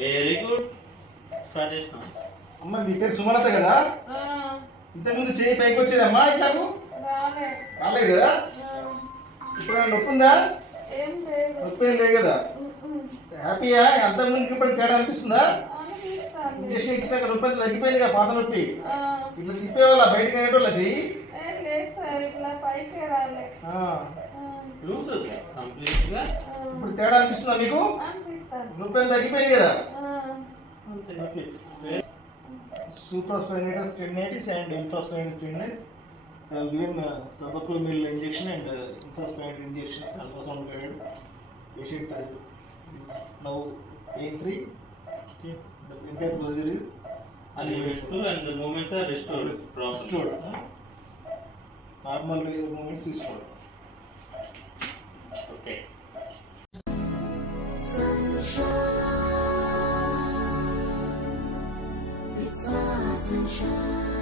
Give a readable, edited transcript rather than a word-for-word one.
Very good. Start చేసినా. అమ్మ మీ పేరు సుమలత కదా? ఇంతకుముందు చేయి పైకి వచ్చేదమ్మా ఇట్లాకు రాలేదు కదా? ఇప్పుడు నొప్పి ఉందా? నొప్పి ఏం లేదు కదా? హ్యాపీయా? అంతకుముందు ఇప్పుడు తేడా అనిపిస్తుందా? ఇంజక్షన్ ఇచ్చినాక నొప్పి అంతా తగ్గిపోయింది కదా? పాత నొప్పి ఇట్లా తిప్పేవాళ్ళ బయటకు అయ్యేటోళ్ళ చెయ్యి ఇప్పుడు తేడా అనిపిస్తుందా మీకు? నొప్పి అంతా తగ్గిపోయింది కదా? Supraspinatus tendinitis and infraspinatus tendinitis. I have given subacromial injection and infraspinatus injections, ultrasound guided. Patient is now pain free. Okay. The entire procedure is uneventful and the movements are restored. Restored. Normal movements restored. Okay. Sunshine. It's our sunshine.